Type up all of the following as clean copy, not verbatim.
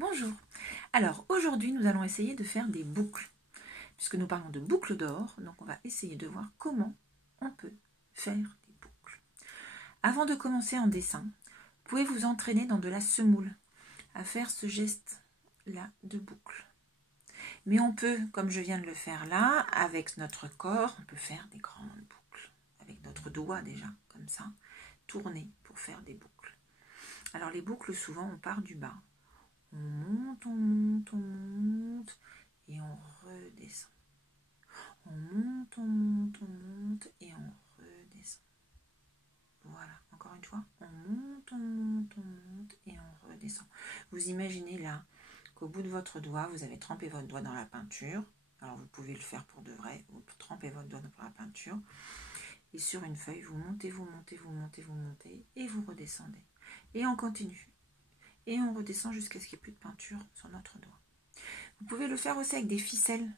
Bonjour. Alors aujourd'hui nous allons essayer de faire des boucles. Puisque nous parlons de boucles d'or, donc on va essayer de voir comment on peut faire des boucles. Avant de commencer en dessin, vous pouvez vous entraîner dans de la semoule à faire ce geste là de boucle. Mais on peut, comme je viens de le faire là, avec notre corps, on peut faire des grandes boucles. Avec notre doigt déjà, comme ça, tourner pour faire des boucles. Alors les boucles, souvent on part du bas. On monte, on monte, on monte et on redescend. On monte, on monte, on monte et on redescend. Voilà, encore une fois, on monte, on monte, on monte et on redescend. Vous imaginez là qu'au bout de votre doigt, vous avez trempé votre doigt dans la peinture. Alors vous pouvez le faire pour de vrai, vous trempez votre doigt dans la peinture. Et sur une feuille, vous montez, vous montez, vous montez, vous montez et vous redescendez. Et on continue. Et on redescend jusqu'à ce qu'il n'y ait plus de peinture sur notre doigt. Vous pouvez le faire aussi avec des ficelles.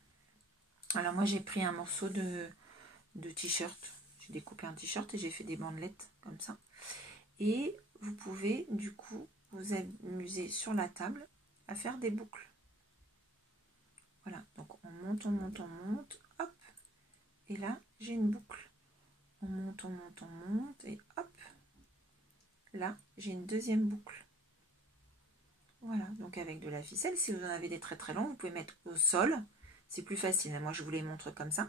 Alors moi j'ai pris un morceau de t-shirt. J'ai découpé un t-shirt et j'ai fait des bandelettes comme ça. Et vous pouvez du coup vous amuser sur la table à faire des boucles. Voilà, donc on monte, on monte, on monte, hop. Et là j'ai une boucle. On monte, on monte, on monte et hop. Là j'ai une deuxième boucle. Voilà, donc avec de la ficelle, si vous en avez des très très longs, vous pouvez mettre au sol, c'est plus facile. Moi je vous les montre comme ça,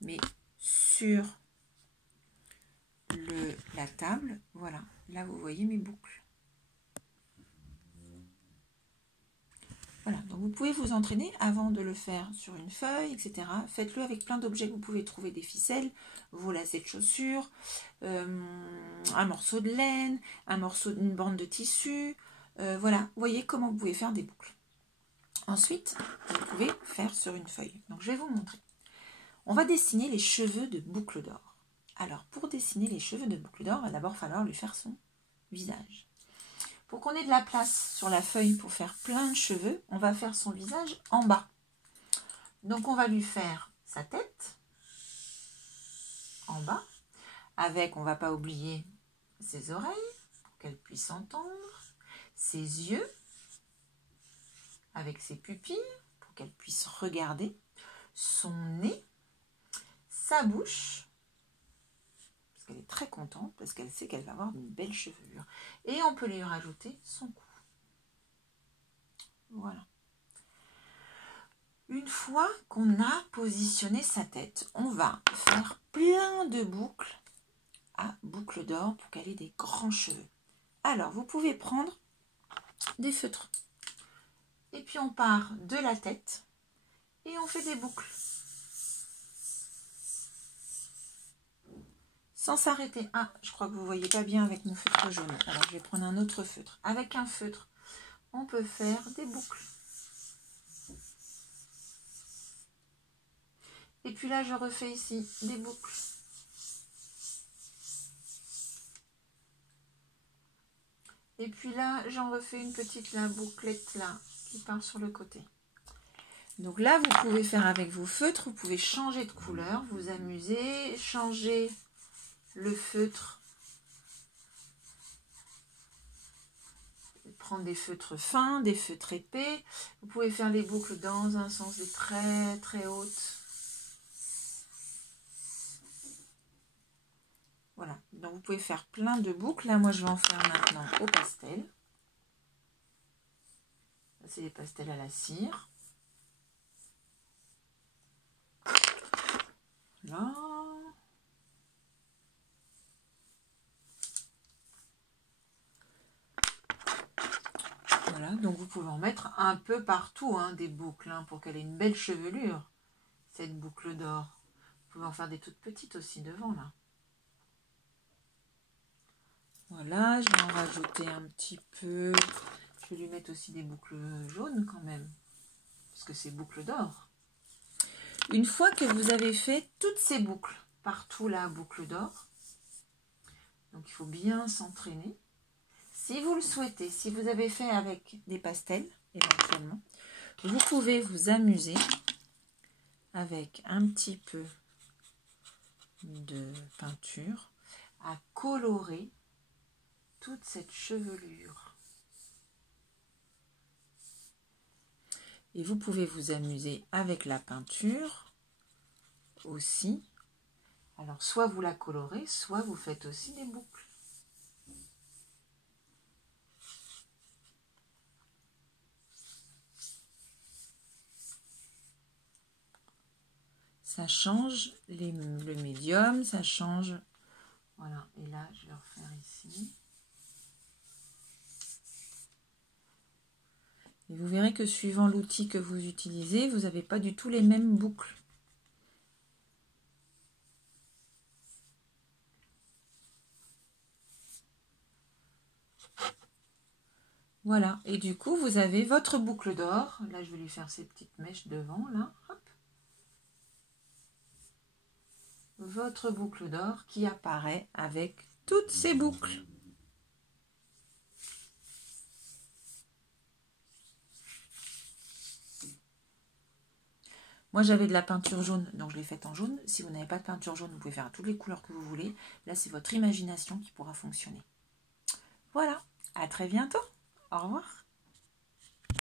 mais sur la table, voilà, là vous voyez mes boucles. Voilà, donc vous pouvez vous entraîner avant de le faire sur une feuille, etc. Faites-le avec plein d'objets que vous pouvez trouver, des ficelles, vos lacets de chaussures, un morceau de laine, un morceau d'une bande de tissu. Voilà, vous voyez comment vous pouvez faire des boucles. Ensuite, vous pouvez faire sur une feuille. Donc, je vais vous montrer. On va dessiner les cheveux de boucle d'or. Alors, pour dessiner les cheveux de boucle d'or, il va d'abord falloir lui faire son visage. Pour qu'on ait de la place sur la feuille pour faire plein de cheveux, on va faire son visage en bas. Donc, on va lui faire sa tête en bas. Avec, on ne va pas oublier ses oreilles pour qu'elle puisse entendre. Ses yeux avec ses pupilles pour qu'elle puisse regarder. Son nez, sa bouche, parce qu'elle est très contente, parce qu'elle sait qu'elle va avoir une belle chevelure. Et on peut lui rajouter son cou. Voilà. Une fois qu'on a positionné sa tête, on va faire plein de boucles à boucle d'or pour qu'elle ait des grands cheveux. Alors, vous pouvez prendre des feutres. Et puis, on part de la tête et on fait des boucles. Sans s'arrêter. Ah, je crois que vous ne voyez pas bien avec mon feutre jaune. Alors, je vais prendre un autre feutre. Avec un feutre, on peut faire des boucles. Et puis là, je refais ici des boucles. Et puis là, j'en refais une petite là, bouclette là, qui part sur le côté. Donc là, vous pouvez faire avec vos feutres, vous pouvez changer de couleur, vous amuser, changer le feutre. Prendre des feutres fins, des feutres épais. Vous pouvez faire les boucles dans un sens, des très très hautes. Voilà, donc vous pouvez faire plein de boucles. Là, moi, je vais en faire maintenant au pastel. C'est des pastels à la cire. Là. Voilà, donc vous pouvez en mettre un peu partout, hein, des boucles, hein, pour qu'elle ait une belle chevelure, cette boucle d'or. Vous pouvez en faire des toutes petites aussi devant, là. Voilà, je vais en rajouter un petit peu. Je vais lui mettre aussi des boucles jaunes quand même, parce que c'est boucles d'or. Une fois que vous avez fait toutes ces boucles, partout là, boucle d'or, donc il faut bien s'entraîner. Si vous le souhaitez, si vous avez fait avec des pastels, éventuellement, vous pouvez vous amuser avec un petit peu de peinture à colorer toute cette chevelure. Et vous pouvez vous amuser avec la peinture aussi. Alors, soit vous la colorez, soit vous faites aussi des boucles. Ça change le médium, ça change. Voilà, et là, je vais refaire ici. Et vous verrez que suivant l'outil que vous utilisez, vous n'avez pas du tout les mêmes boucles. Voilà, et du coup, vous avez votre boucle d'or. Là, je vais lui faire ces petites mèches devant, là. Hop. Votre boucle d'or qui apparaît avec toutes ces boucles. Moi, j'avais de la peinture jaune, donc je l'ai faite en jaune. Si vous n'avez pas de peinture jaune, vous pouvez faire toutes les couleurs que vous voulez. Là, c'est votre imagination qui pourra fonctionner. Voilà, à très bientôt. Au revoir.